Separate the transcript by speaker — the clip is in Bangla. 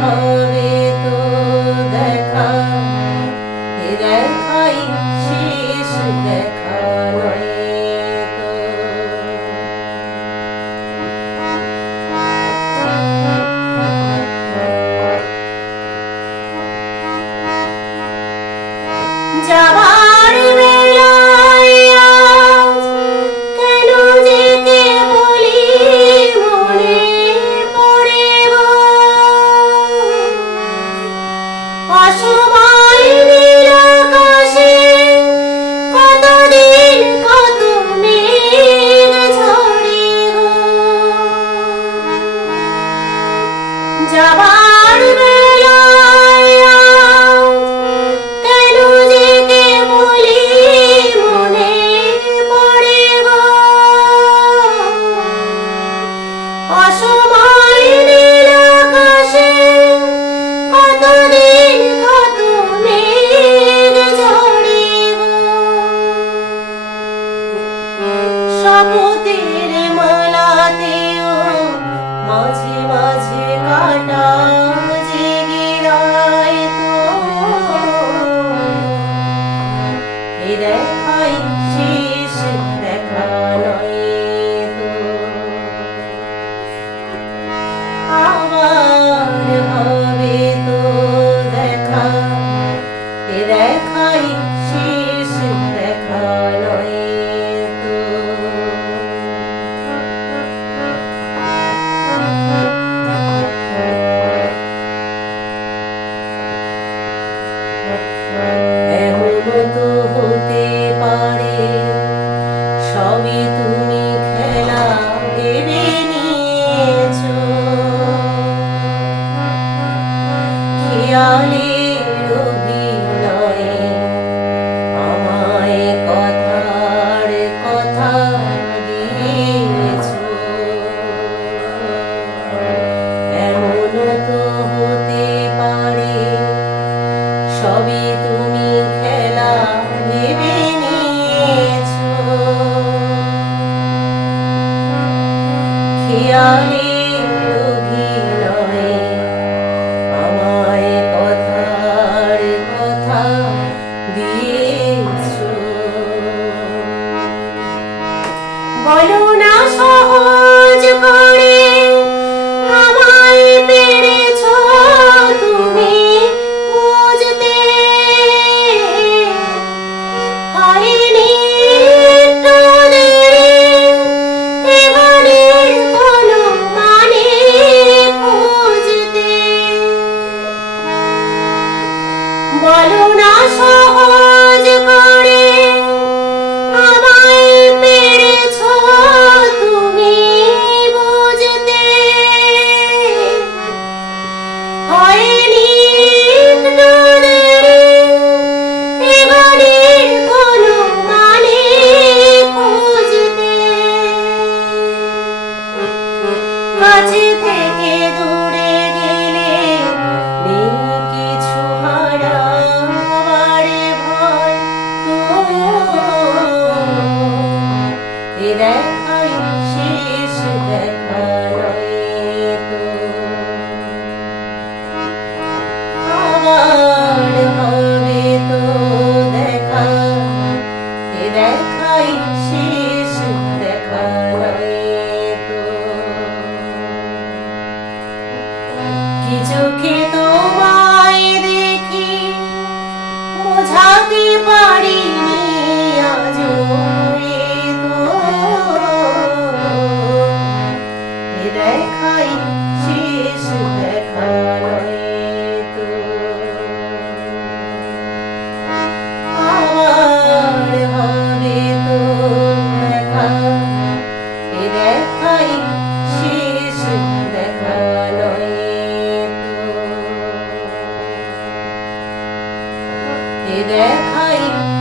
Speaker 1: Oh, যাবার বেলায় কেন যেতে বলি মনে পড়ে অসময় নীল আকাশে কতদিন কত মেঘ ঝরে যাবার I know. and we will do কাছে থেকে দূরে গেলে কিছু হারাবার ভয়। তো দেখ চোখে তোমায় দেখি বোঝাতে পারিনি আজ দেখাই でい。